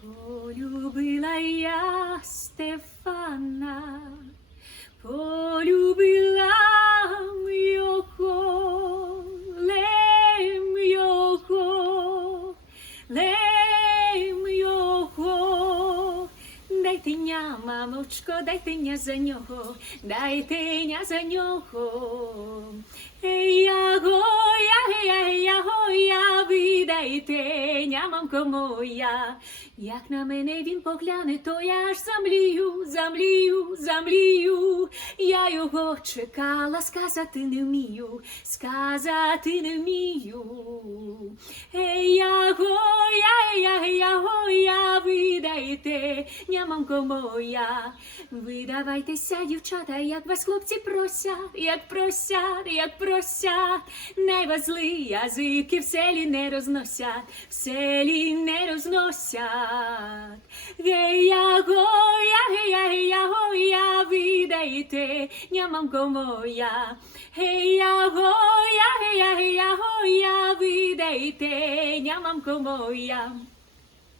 Полюбила я Стефана, полюбила його, лем його. Дайте ня, мамочко, дайте ня за нього, дайте ня за нього. Я, віддайте ня, мамко моя. Як на мене він погляне, то я аж замлію. Я його чекала, сказати не вмію. Я, віддайте ня, мамко моя. Видавайтеся, дівчата, як вас хлопці просять, як просять. Най вас злі язики в селі не розносять, Я, віддайте ня, мамко моя. Я, віддайте ня, мамко моя.